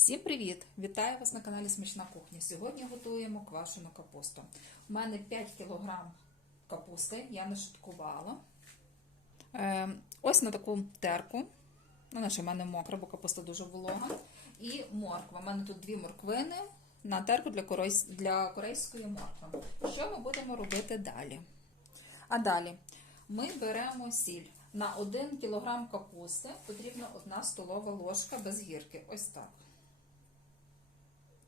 Всім привіт! Вітаю вас на каналі Смачна кухня. Сьогодні готуємо квашену капусту. У мене 5 кг капусти, я не шуткувала. Е, ось на таку терку. Вона ще в мене мокра, бо капуста дуже волога. І морква. У мене тут дві морквини на терку для, корейсь... для корейської моркви. Що ми будемо робити далі? А далі ми беремо сіль. На 1 кг капусти потрібна 1 столова ложка без гірки. Ось так.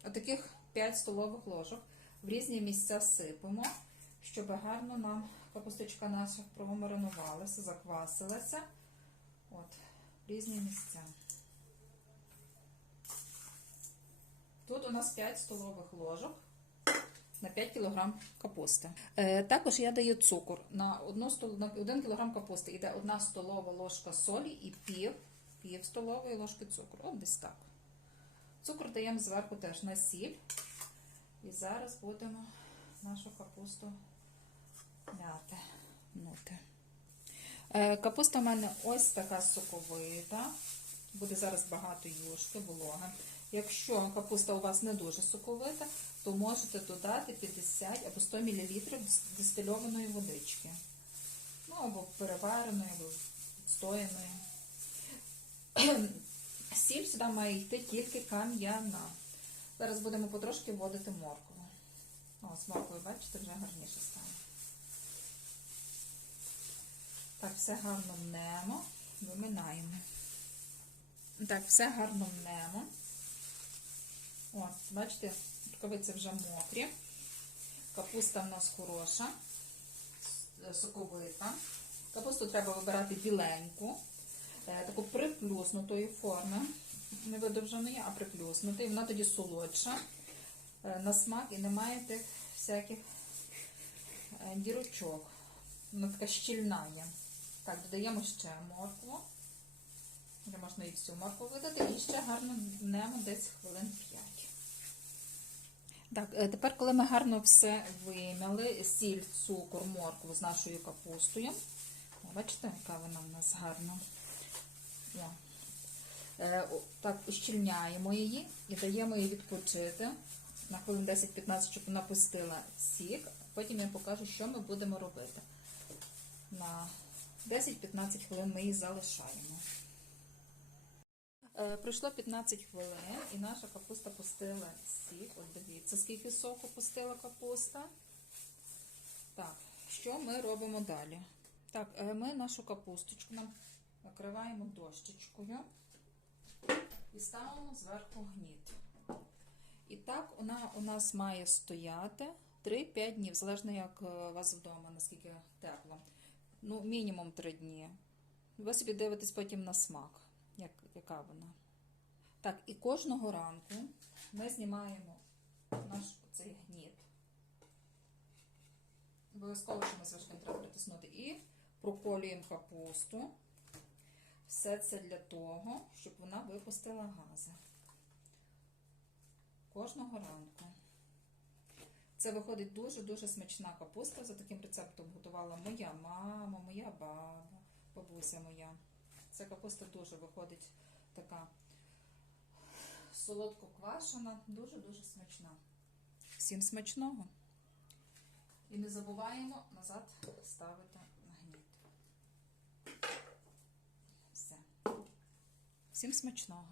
Отаких 5 столових ложок в різні місця сипемо, щоб гарно нам капусточка наша промаринувалася, заквасилася. От, в різні місця. Тут у нас 5 столових ложок на 5 кг капусти. Е, також я даю цукор. На 1, стол... на 1 кг капусти йде 1 столова ложка солі і пів, пів столової ложки цукру. От десь так. Цукор даємо зверху теж на сіль. І зараз будемо нашу капусту мяти. Нути. Е, капуста в мене ось така соковита. Буде зараз багато юшки, волога. Якщо капуста у вас не дуже соковита, то можете додати 50 або 100 мл дистильованої водички. Ну, або перевареної, або відстояної. Сюди має йти тільки кам'яна. Зараз будемо потрошки вводити моркву. О, з морквою, бачите, вже гарніше стане. Так, все гарно мнемо, виминаємо. Так, все гарно мнемо. От, бачите, рукавиці вже мокрі. Капуста в нас хороша, соковита. Капусту треба вибирати біленьку, таку приплюснутої форми, не видовженої, а приплюснутої. Вона тоді солодша на смак і немає тих всяких дірочок. Вона така щільна є. Так, додаємо ще моркву. Вже можна і всю моркву видати, і ще гарно днемо десь хвилин 5. Так, тепер, коли ми гарно все вимяли, сіль, цукор, моркву з нашою капустою. Бачите, яка вона в нас гарна. О. Так, ущільняємо її і даємо їй відпочити на хвилин 10-15, щоб вона пустила сік. Потім я покажу, що ми будемо робити. На 10-15 хвилин ми її залишаємо. Пройшло 15 хвилин і наша капуста пустила сік. От дивіться, скільки соку пустила капуста. Так, що ми робимо далі? Так, ми нашу капусточку нам накриваємо дощечкою і ставимо зверху гніт. І так вона у нас має стояти 3-5 днів, залежно як у вас вдома, наскільки тепло. Ну, мінімум 3 дні. Ви собі дивитесь потім на смак, як, яка вона. Так, і кожного ранку ми знімаємо наш цей гніт. Обов'язково, що ми сважком треба притиснути. І проколюємо капусту. Все це для того, щоб вона випустила гази. Кожного ранку. Це виходить дуже-дуже смачна капуста. За таким рецептом готувала моя мама, моя баба, бабуся моя. Ця капуста дуже виходить така солодко квашена, дуже-дуже смачна. Всім смачного! І не забуваємо назад ставити на гніт. Все. Всім смачного!